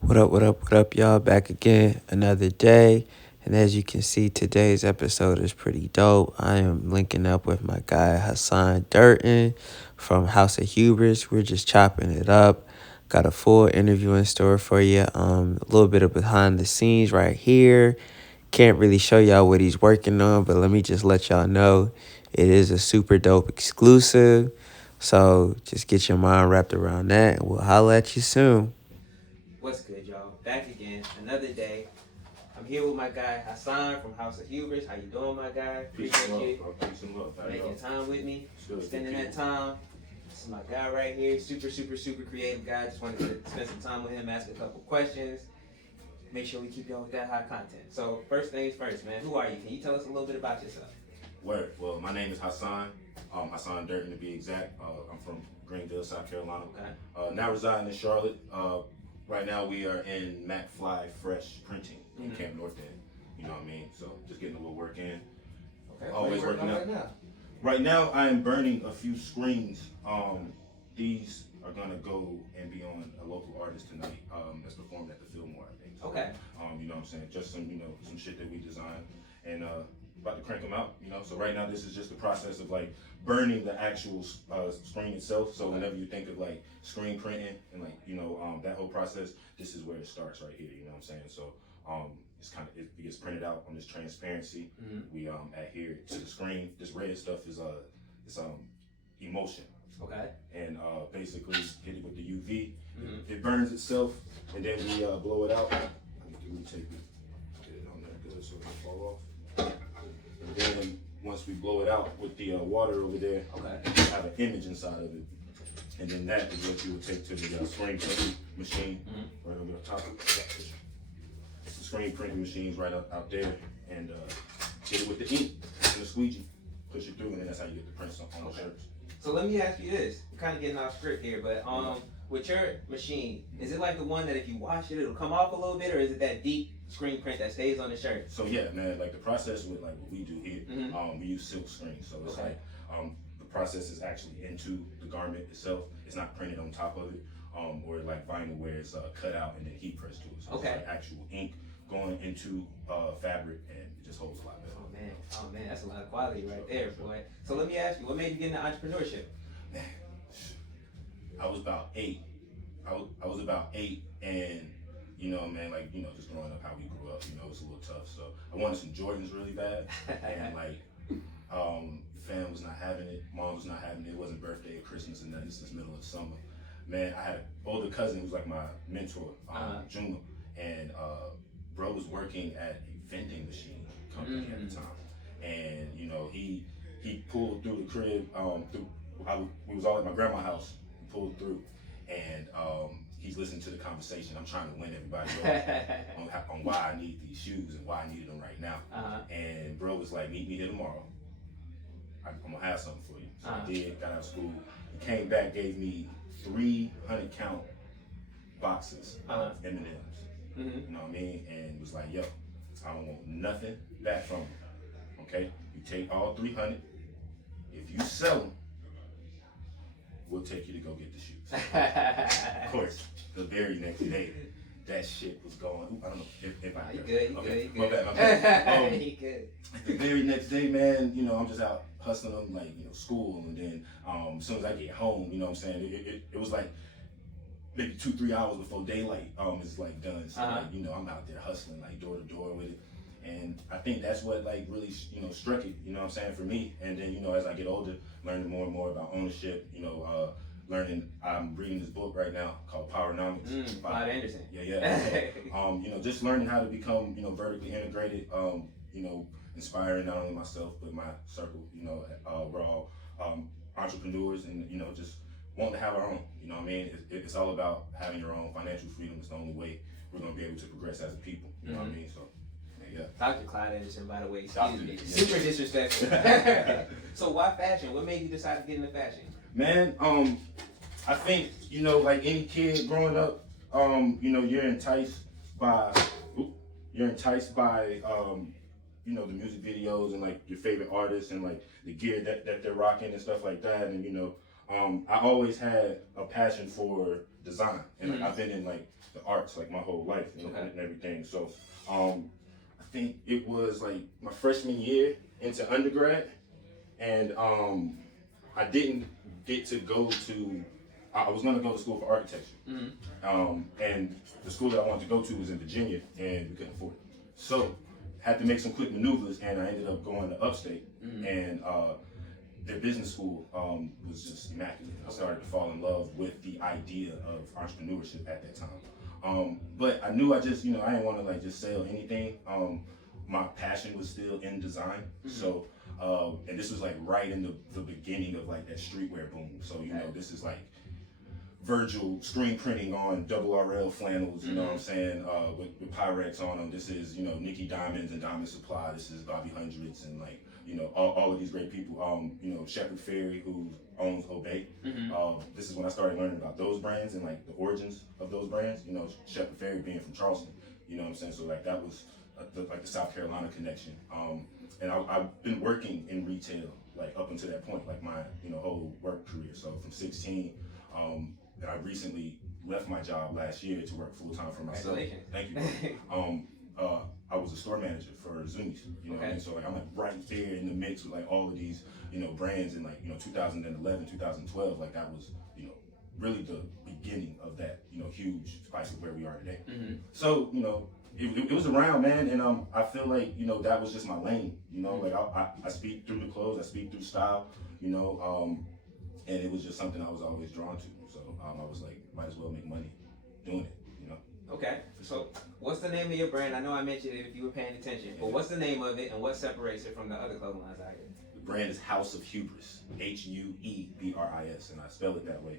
What up, y'all? Back again, another day. And as you can see, today's episode is pretty dope. I am linking up with my guy Hasan Dirton from House of Huebris. We're just chopping it up. Got a full interview in store for you. A little bit of behind the scenes right here. Can't really show y'all what he's working on, but let me just let y'all know it is a super dope exclusive. So just get your mind wrapped around that, and we'll holla at you soon. What's good, y'all? Back again, another day. I'm here with my guy Hasan from House of Hubris. How you doing, my guy? Appreciate you making time with me, spending that time. This is my guy right here, super creative guy. Just wanted to spend some time with him, ask a couple questions. Make sure we keep y'all with that high content. So first things first, man. Who are you? Can you tell us a little bit about yourself? Word. Well, my name is Hasan. Hasan Dirton to be exact. I'm from Greenville, South Carolina. Okay. Now residing in Charlotte. Right now we are in McFly Fresh Printing in Camp North End. You know what I mean? So just getting a little work in. Okay. Always what are you working out. right now? Right now I am burning a few screens. These are gonna go and be on a local artist tonight. That's performing at the Fillmore, I think. So, Okay. You know what I'm saying? Just some shit that we designed and about to crank them out. So right now this is just the process of like burning the actual screen itself. So whenever you think of like screen printing and like that whole process, this is where it starts right here. You know what I'm saying? So it's kind of it gets printed out on this transparency. We adhere it to the screen. This red stuff is it's emotion. Okay. And basically hit it with the UV. It burns itself, and then we blow it out. I need to retake it, get it on there good so it doesn't fall off. And then once we blow it out with the water over there, Okay. I have an image inside of it. And then that is what you would take to the screen printing machine right over the top of it. The screen printing machine's right out there, and hit it with the ink and the squeegee, push it through, and then that's how you get the prints on the shirts. So let me ask you this. We're kind of getting off script here, but with your machine, is it like the one that if you wash it, it'll come off a little bit, or is it that deep screen print that stays on the shirt? So yeah, man, like the process with like what we do here, we use silk screen. So it's like the process is actually into the garment itself. It's not printed on top of it, or like vinyl where it's cut out and then heat pressed to it. So it's like actual ink going into fabric, and it just holds a lot better. Oh man, that's a lot of quality right there, boy. So let me ask you, what made you get into entrepreneurship? Man, I was about 8. I was about 8, and man, like just growing up how we grew up, it's a little tough. So I wanted some Jordans really bad, and like fam was not having it, mom was not having it. It wasn't birthday or Christmas and nothing. This is middle of summer. Man, I had an older cousin who's like my mentor, Juma, and bro was working at a vending machine company at the time, and he pulled through the crib. We was all at my grandma's house. He pulled through, and he's listening to the conversation. I'm trying to win everybody over on why I need these shoes and why I needed them right now. And bro was like, "Meet me here tomorrow. I'm gonna have something for you." So I did. Got out of school. He came back, gave me 300 count boxes of M&Ms. You know what I mean? And was like, "Yo, I don't want nothing back from them. Okay, you take all 300. If you sell them, we'll take you to go get the shoes." Of course, the very next day, that shit was going. I don't know if I. You good? Okay, You good? my bad. You good? The very next day, man, I'm just out hustling them like school, and then as soon as I get home, you know what I'm saying, it was like maybe 2-3 hours before daylight is like done. So like, I'm out there hustling like door to door with it. And I think that's what like really struck it, you know what I'm saying, for me. And then as I get older, learning more and more about ownership, learning. I'm reading this book right now called Powernomics by Anderson. Yeah. Just learning how to become vertically integrated. Inspiring not only myself but my circle. We're all entrepreneurs, and just wanting to have our own. You know what I mean? It's all about having your own financial freedom. It's the only way we're gonna be able to progress as a people. You know what I mean? So. Yeah. Dr. Clyde Anderson, by the way, excuse me. Super disrespectful. So why fashion? What made you decide to get into fashion? Man, I think, like any kid growing up, you're enticed by the music videos and like your favorite artists and like the gear that they're rocking and stuff like that. And I always had a passion for design, and like I've been in like the arts like my whole life and everything. So I think it was like my freshman year into undergrad, and I didn't get to go to. I was gonna go to school for architecture, and the school that I wanted to go to was in Virginia, and we couldn't afford it. So had to make some quick maneuvers, and I ended up going to upstate, and their business school was just immaculate. I started to fall in love with the idea of entrepreneurship at that time. But I knew I just, I didn't want to like just sell anything. My passion was still in design. So, and this was like right in the beginning of like that streetwear boom. So, this is like Virgil screen printing on double RL flannels, you know what I'm saying, with Pyrex on them. This is, Nikki Diamonds and Diamond Supply. This is Bobby Hundreds and like, all of these great people. Shepard Fairey, who owns Obey. This is when I started learning about those brands and like the origins of those brands. Shepard Fairey being from Charleston, you know what I'm saying? So like that was like the South Carolina connection. And I've been working in retail like up until that point, like my whole work career. So from 16, and I recently left my job last year to work full time for myself. Thank you. I was a store manager for Zumiez, what I mean? So like I'm like right there in the mix with like all of these, brands in like 2011, 2012. Like that was, really the beginning of that, huge spice of where we are today. So, it was around, man, and I feel like that was just my lane. Like I speak through the clothes, I speak through style, and it was just something I was always drawn to. So I was like, might as well make money doing it. Okay, so what's the name of your brand? I know I mentioned it if you were paying attention, but what's the name of it and what separates it from the other clothing lines out here? The brand is House of Huebris, Huebris, and I spell it that way,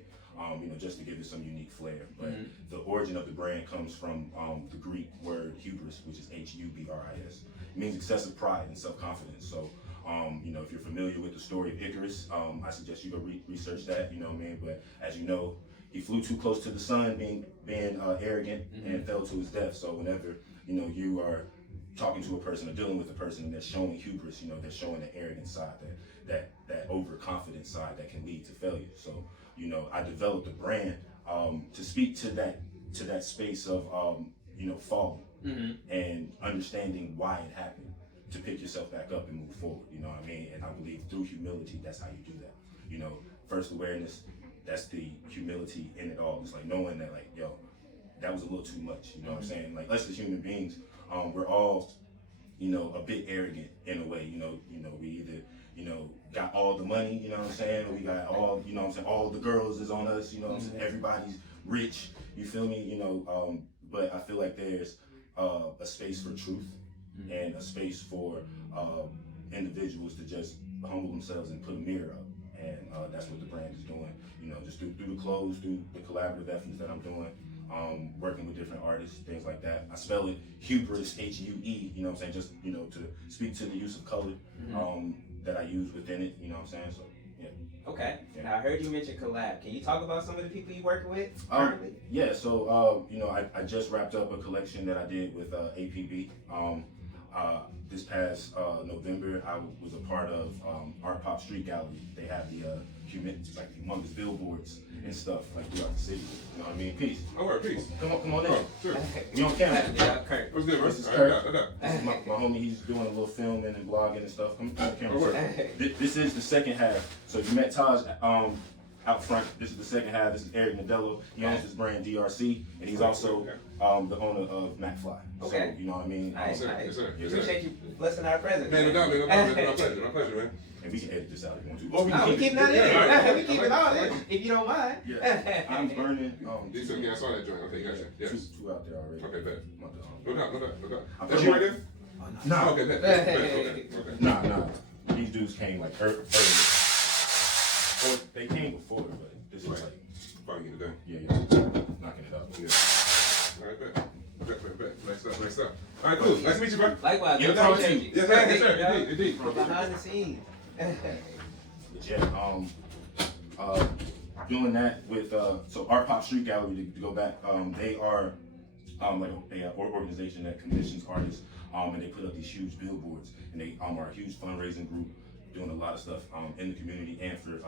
just to give it some unique flair. But the origin of the brand comes from the Greek word hubris, which is Hubris. It means excessive pride and self-confidence. So, if you're familiar with the story of Icarus, I suggest you go research that, But as you know, he flew too close to the sun, being arrogant, and fell to his death. So whenever you are talking to a person or dealing with a person that's showing hubris, they're showing the arrogant side, that overconfident side that can lead to failure. So I developed a brand to speak to that space of falling and understanding why it happened, to pick yourself back up and move forward. You know what I mean? And I believe through humility, that's how you do that. First awareness. That's the humility in it all. It's like knowing that, like, yo, that was a little too much. You know what I'm saying? Like, us as human beings, we're all, a bit arrogant in a way. We either, got all the money. You know what I'm saying? Or we got all, all the girls is on us. You know what I'm saying? Everybody's rich. You feel me? But I feel like there's a space for truth and a space for individuals to just humble themselves and put a mirror up. And that's what the brand is doing, just through the clothes, through the collaborative efforts that I'm doing, working with different artists, things like that. I spell it Huebris, Hue, you know what I'm saying, just, to speak to the use of color that I use within it, you know what I'm saying, so, yeah. Okay, now I heard you mention collab. Can you talk about some of the people you're working with currently? Yeah, so, I just wrapped up a collection that I did with APB. This past November, I was a part of Art Pop Street Gallery. They have the humongous billboards and stuff like throughout the city. You know what I mean? Peace. All right, peace. Come on in. Oh, sure. We on camera. Yeah, Kurt. What's good, bro? This is I Kurt. got. This is my homie. He's doing a little filming and blogging and stuff. Come on camera. All So, right. this is the second half. So you met Taj out front. This is the second half. This is Eric Nadello. He owns his brand DRC, and he's also the owner of McFly. Okay. So you know what I mean. Nice, Yes, nice. sir. Yes, sir. Appreciate you blessing our presence. Man, no doubt, man. My pleasure, man. And we can edit this out if you want to. Oh, we keep that in. Yeah. We keep it all in, if you don't mind. Yeah. I'm burning. You said, yeah, I saw that joint. Okay, gotcha. Yes. Two out there already. Okay, bet. About No doubt. I'm That's you right there? Nah, Okay, bet. Okay. nah. These dudes came like early. Or they came before, but this is Right. like, Probably get it done. yeah, knocking it up. Yeah. All right, bet. Nice stuff. All right, cool. Nice to meet you, bro. Likewise. Yeah, bro. thank you. Yes, sir. Indeed. From behind the scenes. But yeah, doing that with so Art Pop Street Gallery to go back, they are like a organization that commissions artists, and they put up these huge billboards, and they are a huge fundraising group doing a lot of stuff in the community and for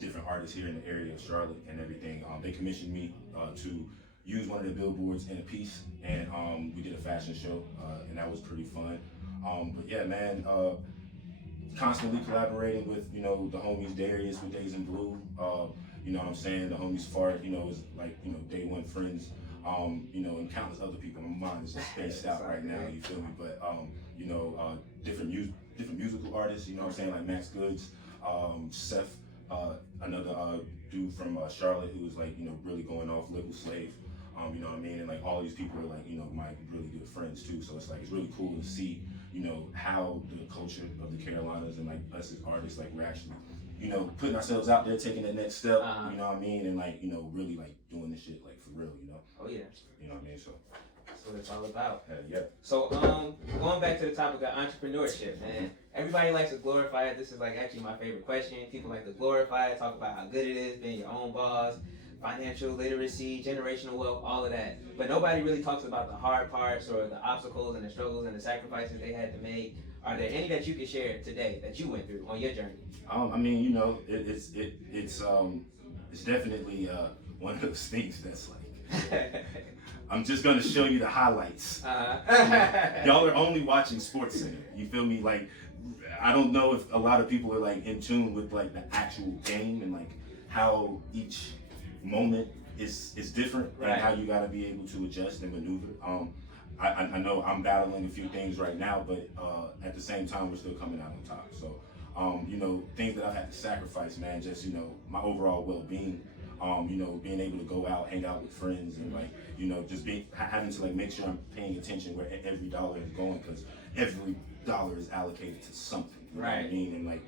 different artists here in the area of Charlotte and everything. They commissioned me to use one of the billboards in a piece, and we did a fashion show, and that was pretty fun. But yeah, man, constantly collaborating with, you know, the homies Darius with Days in Blue. You know what I'm saying? The homies Fart, you know, is like, you know, day one friends. You know, and countless other people. My mind is just spaced out right now. You feel me? But you know, different musical artists. You know what I'm saying? Like Max Goods, Seth, another dude from Charlotte who was like, you know, really going off, Little Slave. You know what I mean? And like all these people are like, you know, my really good friends too. So it's like, it's really cool to see, you know, how the culture of the Carolinas and like us as artists, like we're actually, you know, putting ourselves out there, taking that next step, you know what I mean? And like, you know, really like doing this shit like for real, you know? Oh yeah. You know what I mean? So that's what it's all about. yeah. So going back to the topic of entrepreneurship, man. Everybody likes to glorify it. This is like actually my favorite question. People like to glorify it, talk about how good it is, being your own boss, financial literacy, generational wealth, all of that. But nobody really talks about the hard parts or the obstacles and the struggles and the sacrifices they had to make. Are there any that you can share today that you went through on your journey? I mean, you know, it's definitely one of those things that's like, I'm just gonna show you the highlights. Y'all are only watching Sports Center. You feel me? Like, I don't know if a lot of people are like in tune with like the actual game and like how each moment is different, right, and how you gotta be able to adjust and maneuver. I know I'm battling a few things right now, but at the same time, we're still coming out on top. So, you know, things that I've had to sacrifice, man, just, you know, my overall well-being, you know, being able to go out, hang out with friends, and like, you know, just having to like make sure I'm paying attention where every dollar is going, because every dollar is allocated to something. You know what I mean? And like,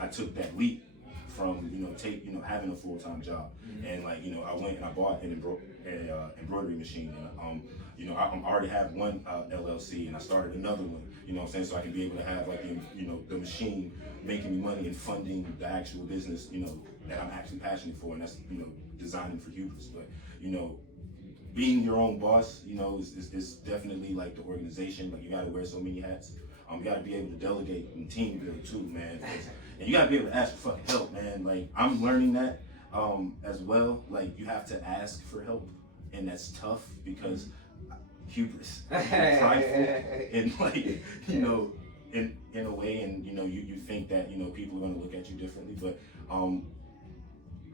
I took that leap from, you know, having a full-time job, and like, you know, I went and I bought an embroidery machine, and you know, I already have one LLC, and I started another one, you know what I'm saying, so I can be able to have like, you know, the machine making me money and funding the actual business, you know, that I'm actually passionate for, and that's, you know, designing for Huebris. But, you know, being your own boss, you know, is definitely like the organization. Like, you got to wear so many hats. You got to be able to delegate and team build too, man. And you got to be able to ask for fucking help, man. Like, I'm learning that as well. Like, you have to ask for help, and that's tough because hubris, prideful, and like, you know, in a way, and you know, you think that, you know, people are gonna look at you differently, but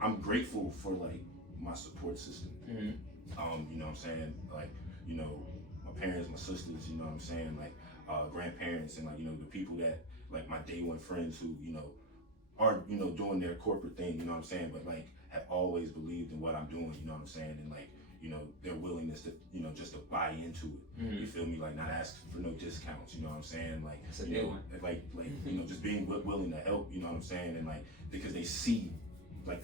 I'm grateful for like my support system. You know what I'm saying? Like, you know, my parents, my sisters, you know what I'm saying? Like, grandparents, and like, you know, the people that, like, my day one friends who, you know, are, you know, doing their corporate thing, you know what I'm saying? But like, have always believed in what I'm doing, you know what I'm saying? And like, you know, their willingness to, you know, just to buy into it. You feel me? Like, not ask for no discounts, you know what I'm saying? Like, that's a you big know, one. like, you know, just being willing to help, you know what I'm saying? And like, because they see it,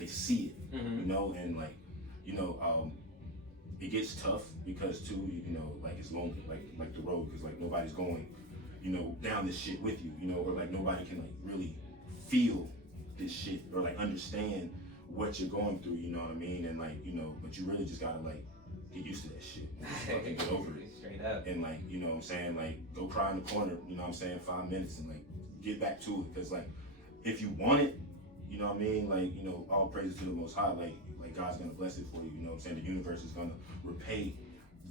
you know, and like, you know, it gets tough because too, you know, like, it's lonely, like the road, because like nobody's going, you know, down this shit with you, you know, or like nobody can like really feel this shit or like understand what you're going through, you know what I mean? And like, you know, but you really just gotta like get used to that shit. Just fucking get over it. Straight up. And like, you know what I'm saying? Like, go cry in the corner, you know what I'm saying, 5 minutes, and like get back to it. Cause like, if you want it, you know what I mean? Like, you know, all praises to the Most High. Like God's gonna bless it for you. You know what I'm saying? The universe is gonna repay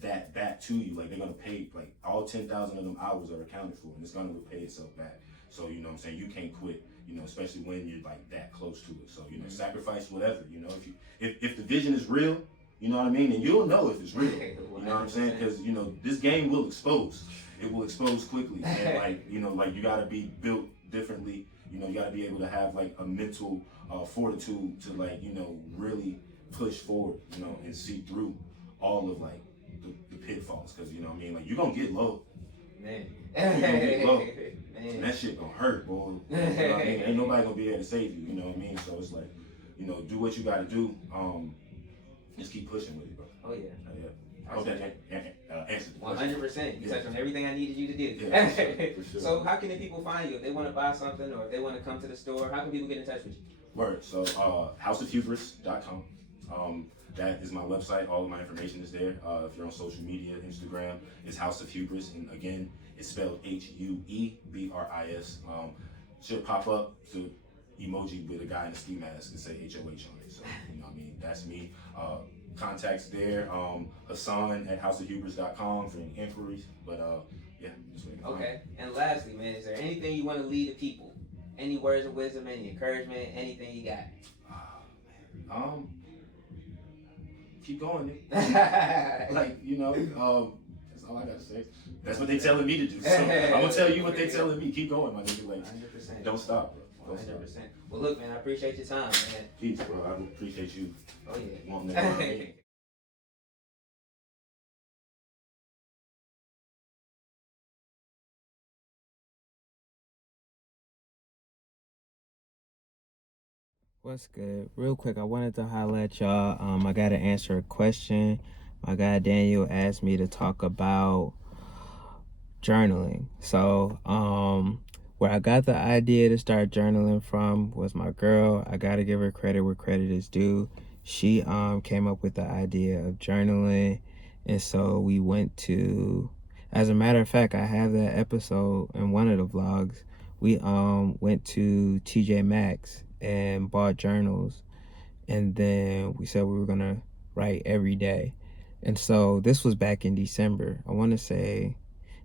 that back to you. Like, they're gonna pay, like, all 10,000 of them hours are accounted for, and it's gonna repay itself back. So, you know what I'm saying? You can't quit, you know, especially when you're like that close to it. So, you know, sacrifice whatever, you know, if the vision is real, you know what I mean? And you'll know if it's real, you know what I'm saying? Because, you know, this game will expose. It will expose quickly. And like, you know, like, you gotta be built differently. You know, you gotta be able to have like a mental fortitude to like, you know, really push forward, you know, and see through all of like the pitfalls. Cause, you know what I mean? Like, you're gonna get low. Man. You're gonna get low. And that shit gonna hurt, boy. You know what I mean? Ain't nobody gonna be there to save you, you know what I mean? So it's like, you know, do what you gotta do. Just keep pushing with it, bro. Oh yeah. Yeah. I hope that answered the question. 100%. You touched on everything I needed you to do. Yeah, for sure. So how can the people find you if they want to buy something or if they want to come to the store? How can people get in touch with you? Word. So houseofhubris.com. That is my website. All of my information is there. If you're on social media, Instagram, it's House of Huebris, and again, it's spelled Huebris. Should pop up to emoji with a guy in a ski mask and say HOH on it. So, you know what I mean? That's me. Contacts there. Hasan at houseofhuebris.com for any inquiries. But yeah, that's what Okay. And lastly, man, is there anything you want to leave the people? Any words of wisdom, any encouragement, anything you got? Keep going, nigga. Like, you know, that's all I gotta say. That's what they telling me to do. So I'm gonna tell you what they telling me. Keep going, my nigga. Like, 100%. don't stop, bro. 100%. Well, look, man, I appreciate your time, man. Peace, bro. I appreciate you. Oh, yeah. Wanting that. What's good? Real quick, I wanted to highlight y'all. I got to answer a question. My guy Daniel asked me to talk about journaling. So, where I got the idea to start journaling from was my girl. I got to give her credit where credit is due. She came up with the idea of journaling, and so we went to, as a matter of fact, I have that episode in one of the vlogs. We went to TJ Maxx and bought journals, and then we said we were gonna write every day. And so this was back in December. I want to say,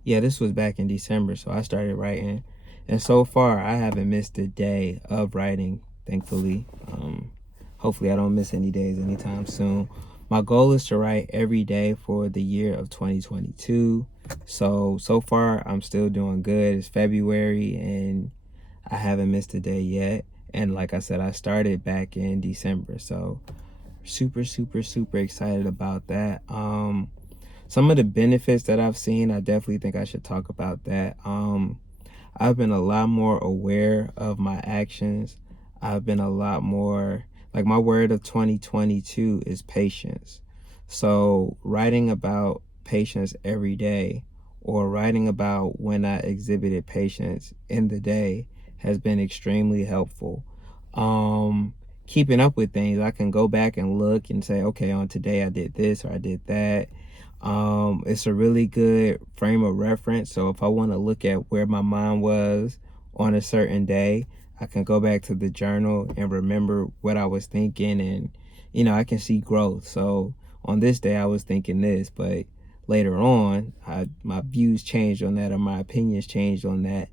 yeah, this was back in December. So I started writing, and so far I haven't missed a day of writing, thankfully. Hopefully I don't miss any days anytime soon. My goal is to write every day for the year of 2022. So far I'm still doing good. It's February and I haven't missed a day yet. And like I said, I started back in December. So super excited about that. Some of the benefits that I've seen, I definitely think I should talk about that. I've been a lot more aware of my actions. I've been a lot more, like, my word of 2022 is patience. So writing about patience every day, or writing about when I exhibited patience in the day, has been extremely helpful. Keeping up with things, I can go back and look and say, okay, on today I did this or I did that. It's a really good frame of reference. So if I want to look at where my mind was on a certain day, I can go back to the journal and remember what I was thinking, and I can see growth. So on this day I was thinking this, but later on my views changed on that, or my opinions changed on that.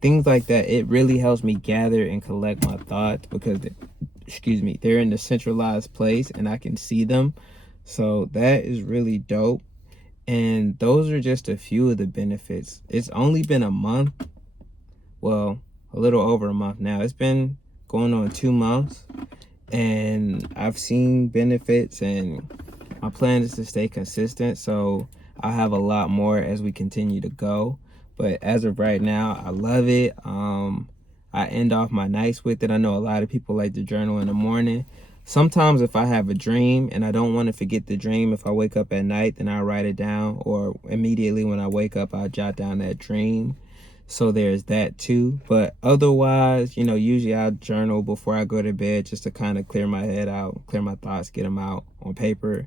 Things like that. It really helps me gather and collect my thoughts because they're in a centralized place and I can see them. So that is really dope. And those are just a few of the benefits. It's only been a month. Well, a little over a month now. It's been going on 2 months. And I've seen benefits, and my plan is to stay consistent. So I'll have a lot more as we continue to go. But as of right now, I love it. I end off my nights with it. I know a lot of people like to journal in the morning. Sometimes if I have a dream and I don't want to forget the dream, if I wake up at night, then I write it down, or immediately when I wake up, I'll jot down that dream. So there's that too. But otherwise, usually I'll journal before I go to bed just to kind of clear my head out, clear my thoughts, get them out on paper.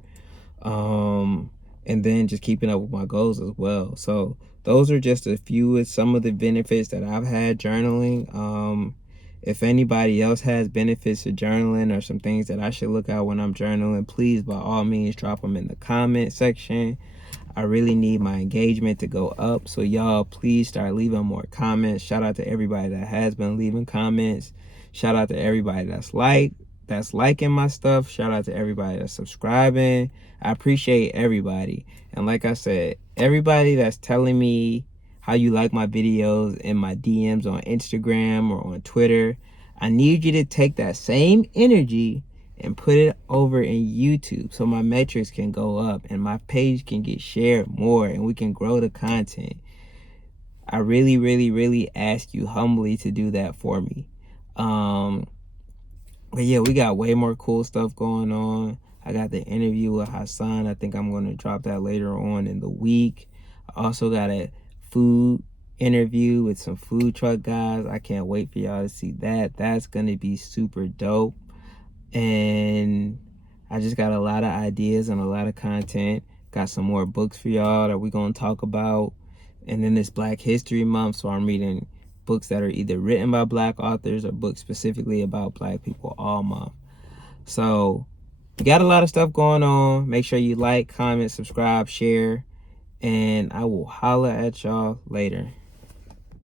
And then just keeping up with my goals as well. So those are just a few of some of the benefits that I've had journaling. If anybody else has benefits of journaling or some things that I should look out when I'm journaling, please, by all means, drop them in the comment section. I really need my engagement to go up. So y'all, please start leaving more comments. Shout out to everybody that has been leaving comments. Shout out to everybody that's liking my stuff. Shout out to everybody that's subscribing. I appreciate everybody. And like I said, everybody that's telling me how you like my videos in my DMs on Instagram or on Twitter, I need you to take that same energy and put it over in YouTube so my metrics can go up and my page can get shared more and we can grow the content. I really ask you humbly to do that for me. But yeah, we got way more cool stuff going on. I got the interview with Hasan. I think I'm going to drop that later on in the week. I also got a food interview with some food truck guys. I can't wait for y'all to see that. That's going to be super dope. And I just got a lot of ideas and a lot of content. Got some more books for y'all that we're going to talk about. And then it's Black History Month, so I'm reading books that are either written by Black authors or books specifically about Black people all month. So we got a lot of stuff going on. Make sure you like, comment, subscribe, share, and I will holla at y'all later.